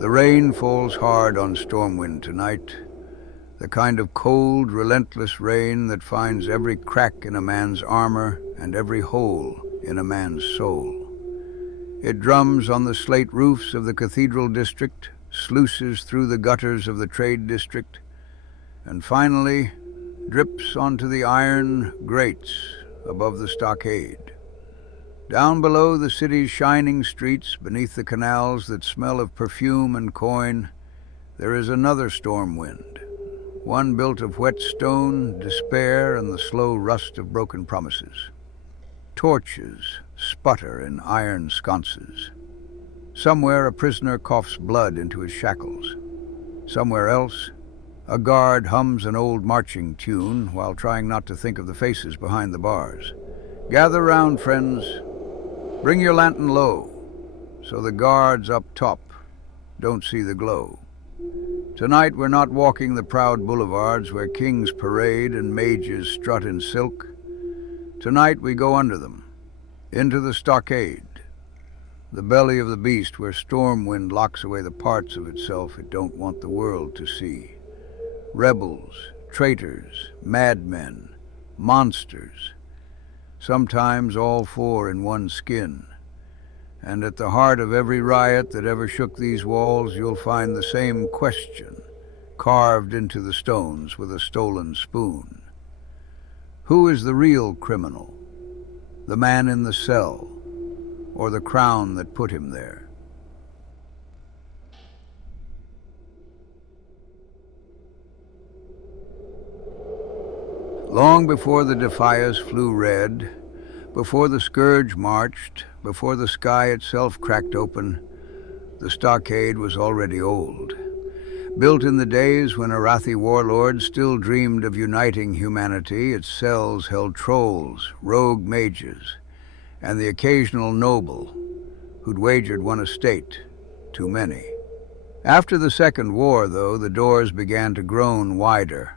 The rain falls hard on Stormwind tonight, the kind of cold, relentless rain that finds every crack in a man's armor and every hole in a man's soul. It drums on the slate roofs of the cathedral district, sluices through the gutters of the trade district, and finally drips onto the iron grates above the stockade. Down below the city's shining streets, beneath the canals that smell of perfume and coin, there is another Stormwind, one built of wet stone, despair, and the slow rust of broken promises. Torches sputter in iron sconces. Somewhere a prisoner coughs blood into his shackles. Somewhere else, a guard hums an old marching tune while trying not to think of the faces behind the bars. Gather round, friends. Bring your lantern low, so the guards up top don't see the glow. Tonight we're not walking the proud boulevards where kings parade and mages strut in silk. Tonight we go under them, into the stockade, the belly of the beast where Stormwind locks away the parts of itself it don't want the world to see. Rebels, traitors, madmen, monsters, sometimes all four in one skin. And at the heart of every riot that ever shook these walls, you'll find the same question, carved into the stones with a stolen spoon. Who is the real criminal? The man in the cell, or the crown that put him there? Long before the Defias flew red, before the Scourge marched, before the sky itself cracked open, the stockade was already old. Built in the days when Arathi warlords still dreamed of uniting humanity, its cells held trolls, rogue mages, and the occasional noble who'd wagered one estate too many. After the Second War, though, the doors began to groan wider.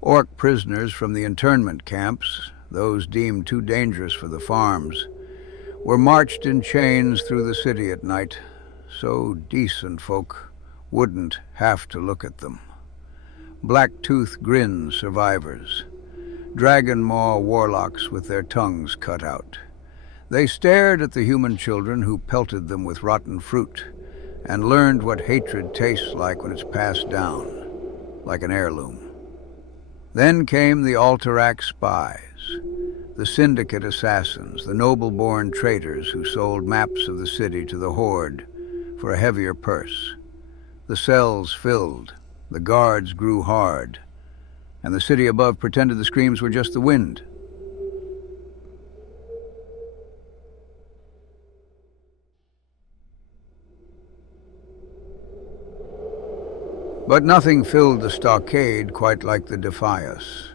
Orc prisoners from the internment camps, those deemed too dangerous for the farms, were marched in chains through the city at night, so decent folk wouldn't have to look at them. Black-tooth grin survivors, dragon maw warlocks with their tongues cut out. They stared at the human children who pelted them with rotten fruit and learned what hatred tastes like when it's passed down, like an heirloom. Then came the Alterac spies, the syndicate assassins, the noble-born traitors who sold maps of the city to the Horde for a heavier purse. The cells filled, the guards grew hard, and the city above pretended the screams were just the wind. But nothing filled the stockade quite like the Defias.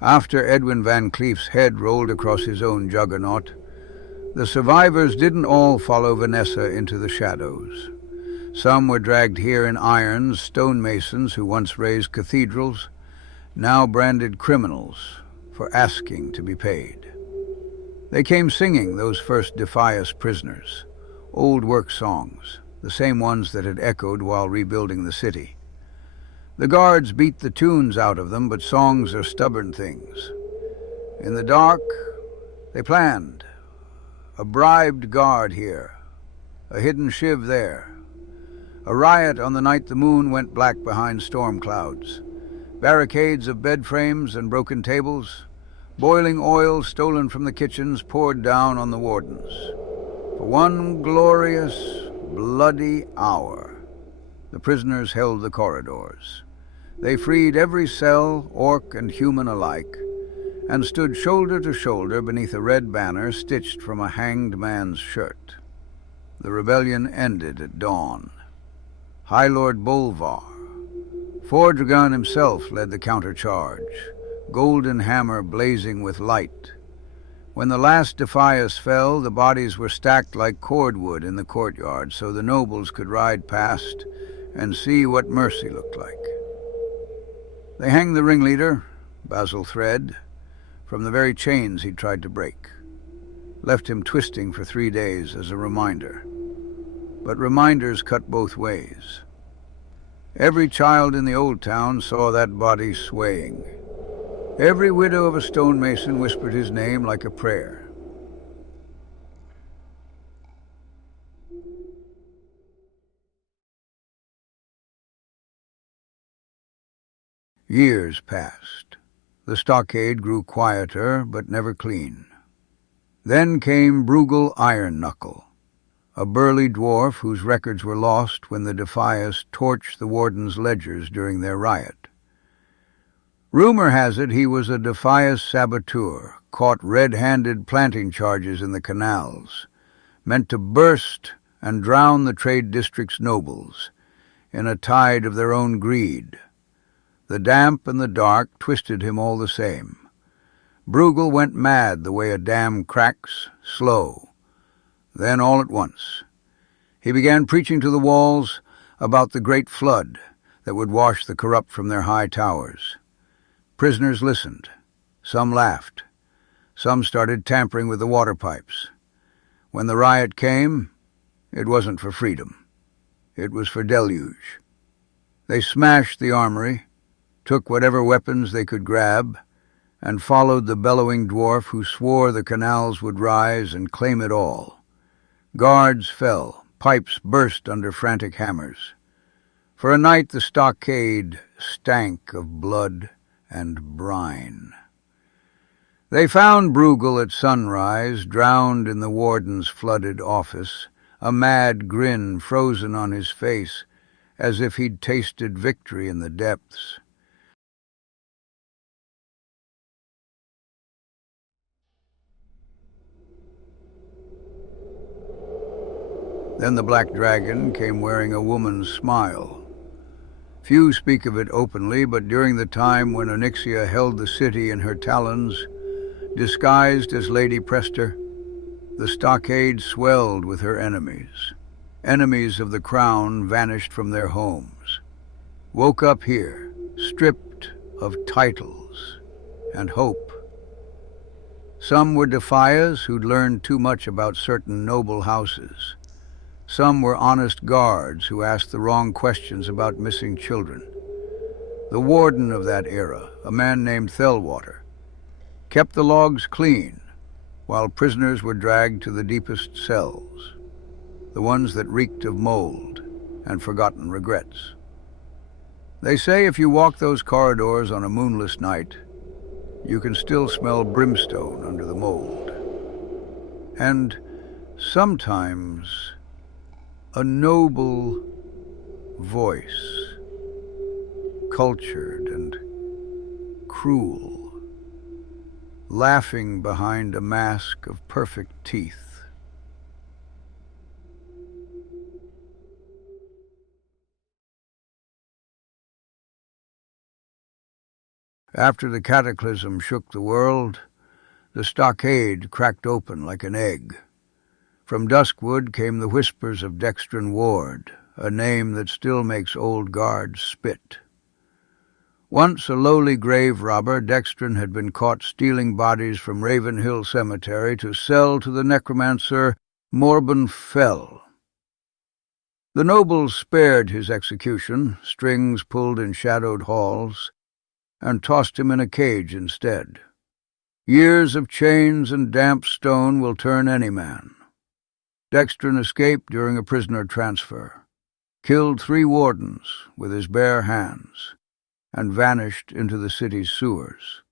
After Edwin Van Cleef's head rolled across his own juggernaut, the survivors didn't all follow Vanessa into the shadows. Some were dragged here in irons, stonemasons who once raised cathedrals, now branded criminals for asking to be paid. They came singing, those first Defias prisoners, old work songs, the same ones that had echoed while rebuilding the city. The guards beat the tunes out of them, but songs are stubborn things. In the dark, they planned. A bribed guard here, a hidden shiv there. A riot on the night the moon went black behind storm clouds. Barricades of bed frames and broken tables. Boiling oil stolen from the kitchens poured down on the wardens. For one glorious, bloody hour, the prisoners held the corridors. They freed every cell, orc and human alike, and stood shoulder to shoulder beneath a red banner stitched from a hanged man's shirt. The rebellion ended at dawn. High Lord Bolvar, Fordragon himself, led the countercharge, golden hammer blazing with light. When the last Defias fell, the bodies were stacked like cordwood in the courtyard so the nobles could ride past and see what mercy looked like. They hanged the ringleader, Bazil Thredd, from the very chains he'd tried to break, left him twisting for 3 days as a reminder. but reminders cut both ways. Every child in the old town saw that body swaying. Every widow of a stonemason whispered his name like a prayer. Years passed. The stockade grew quieter, but never clean. Then came Bruegel Iron-Knuckle, a burly dwarf whose records were lost when the Defias torched the warden's ledgers during their riot. Rumor has it he was a Defias saboteur, caught red-handed planting charges in the canals, meant to burst and drown the trade district's nobles in a tide of their own greed. The damp and the dark twisted him all the same. Bruegel went mad the way a dam cracks, slow. Then all at once, he began preaching to the walls about the great flood that would wash the corrupt from their high towers. Prisoners listened. Some laughed. Some started tampering with the water pipes. When the riot came, it wasn't for freedom. It was for deluge. They smashed the armory, took whatever weapons they could grab, and followed the bellowing dwarf who swore the canals would rise and claim it all. Guards fell, pipes burst under frantic hammers. For a night the stockade stank of blood and brine. They found Bruegel at sunrise, drowned in the warden's flooded office, a mad grin frozen on his face, as if he'd tasted victory in the depths. Then the Black Dragon came wearing a woman's smile. Few speak of it openly, but during the time when Onyxia held the city in her talons, disguised as Lady Prester, the stockade swelled with her enemies. Enemies of the crown vanished from their homes, woke up here, stripped of titles and hope. Some were Defias who'd learned too much about certain noble houses. Some were honest guards who asked the wrong questions about missing children. The warden of that era, a man named Thelwater, kept the logs clean while prisoners were dragged to the deepest cells, the ones that reeked of mold and forgotten regrets. They say if you walk those corridors on a moonless night, you can still smell brimstone under the mold. And sometimes a noble voice, cultured and cruel, laughing behind a mask of perfect teeth. After the cataclysm shook the world, the stockade cracked open like an egg. From Duskwood came the whispers of Dextrin Ward, a name that still makes old guards spit. Once a lowly grave robber, Dextrin had been caught stealing bodies from Ravenhill Cemetery to sell to the necromancer Morben Fell. The nobles spared his execution, strings pulled in shadowed halls, and tossed him in a cage instead. Years of chains and damp stone will turn any man. Dextrin escaped during a prisoner transfer, killed 3 wardens with his bare hands, and vanished into the city's sewers.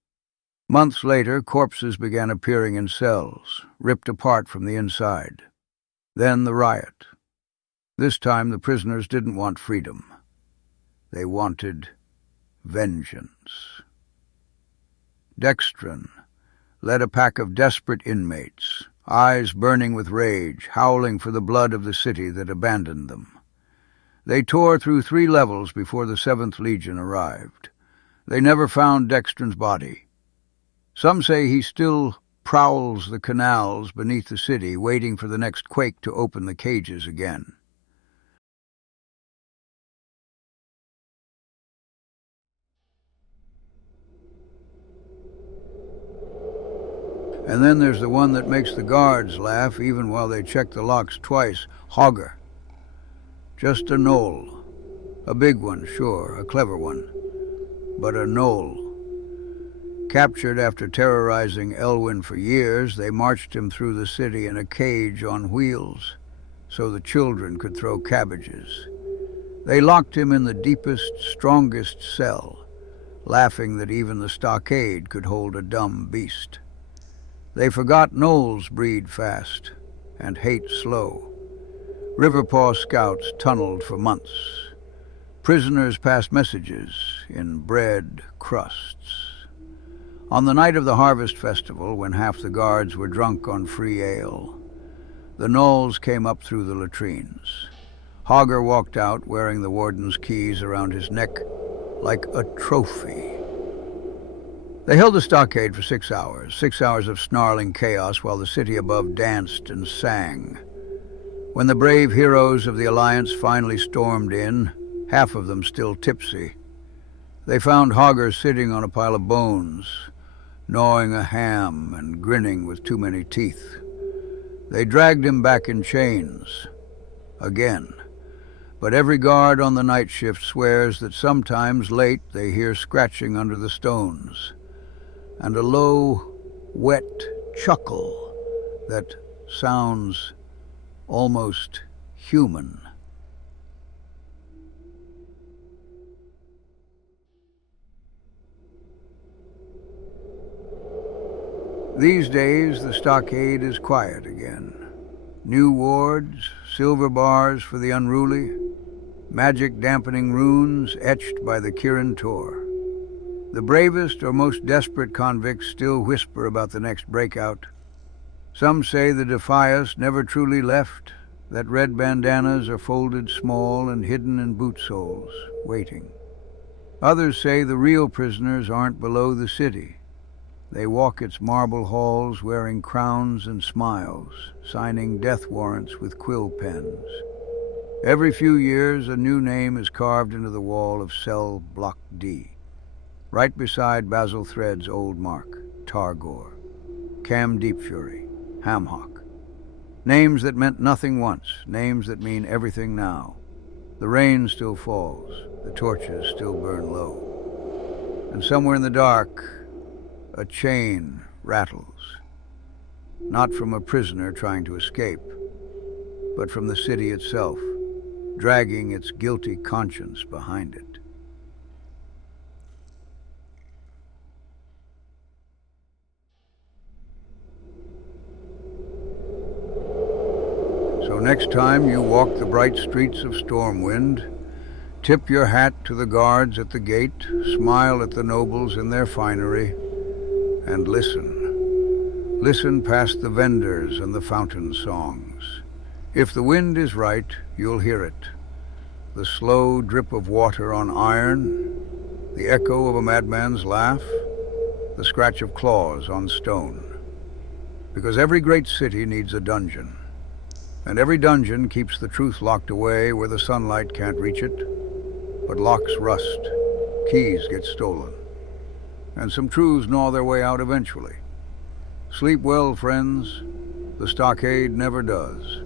Months later, corpses began appearing in cells, ripped apart from the inside. Then the riot. This time the prisoners didn't want freedom. They wanted vengeance. Dextrin led a pack of desperate inmates, eyes burning with rage, howling for the blood of the city that abandoned them. They tore through 3 levels before the 7th Legion arrived. They never found Dextrin's body. Some say he still prowls the canals beneath the city, waiting for the next quake to open the cages again. And then there's the one that makes the guards laugh even while they check the locks twice, Hogger, Just a knoll. A big one, sure, a clever one. But a knoll. Captured after terrorizing Elwyn for years, they marched him through the city in a cage on wheels, so the children could throw cabbages. They locked him in the deepest, strongest cell, laughing that even the stockade could hold a dumb beast. They forgot gnolls breed fast and hate slow. Riverpaw scouts tunneled for months. Prisoners passed messages in bread crusts. On the night of the Harvest Festival, when half the guards were drunk on free ale, the gnolls came up through the latrines. Hogger walked out wearing the warden's keys around his neck like a trophy. They held the stockade for 6 hours of snarling chaos while the city above danced and sang. When the brave heroes of the Alliance finally stormed in, half of them still tipsy, they found Hogger sitting on a pile of bones, gnawing a ham and grinning with too many teeth. They dragged him back in chains. Again. But every guard on the night shift swears that sometimes late they hear scratching under the stones, and a low, wet chuckle that sounds almost human. These days, the stockade is quiet again. New wards, silver bars for the unruly, magic-dampening runes etched by the Kirin Tor. The bravest or most desperate convicts still whisper about the next breakout. Some say the Defias never truly left, that red bandanas are folded small and hidden in boot soles, waiting. Others say the real prisoners aren't below the city. They walk its marble halls wearing crowns and smiles, signing death warrants with quill pens. Every few years, a new name is carved into the wall of cell Block D, right beside Bazil Thredd's old mark, Targor, Cam Deepfury, Hamhawk. Names that meant nothing once, names that mean everything now. The rain still falls, the torches still burn low. And somewhere in the dark, a chain rattles, not from a prisoner trying to escape, but from the city itself, dragging its guilty conscience behind it. So next time you walk the bright streets of Stormwind, tip your hat to the guards at the gate, smile at the nobles in their finery, and listen. Listen past the vendors and the fountain songs. If the wind is right, you'll hear it. The slow drip of water on iron, the echo of a madman's laugh, the scratch of claws on stone. Because every great city needs a dungeon. And every dungeon keeps the truth locked away where the sunlight can't reach it. But locks rust, keys get stolen, and some truths gnaw their way out eventually. Sleep well, friends. The stockade never does.